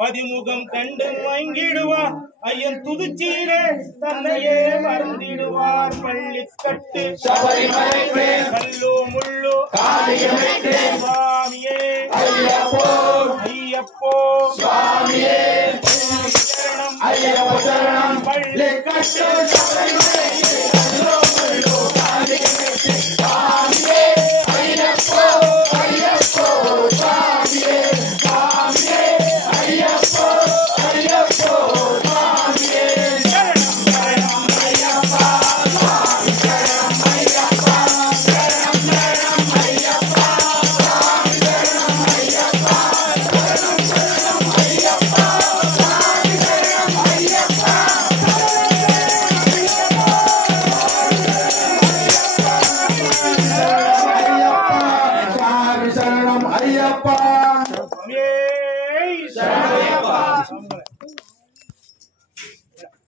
பதிமுகம் கண்டு மயங்கிடுவார் ஐயன் துதிச்சீரே தன்னையே மறந்திடுவார் பள்ளிக்கட்டு சபரிமலை கல்லோ முள்ளோ சுவாமியே ஐயப்போ ஐயப்போ சுவாமியே சரணம் ஐயப்போ சரணம் பள்ளிக்கட்டு சபரிமலை கல்லோ முள்ளோ காளியம்மைக்கு சுவாமியே ஐயப்போ ஐயப்போ சுவாமியே சுவாமியே ஐயப்போ ஐயப்போ சுவாமியே சரணம் சரணம் ஐயப்பா சுவாமி சரணம் ஐயப்பா சரணம் சரணம் ஐயப்பா சுவாமி சரணம் ஐயப்பா சரணம் சரணம் ஐயப்பா சுவாமி சரணம் ஐயப்பா சுவாமி சரணம் ஐயப்பா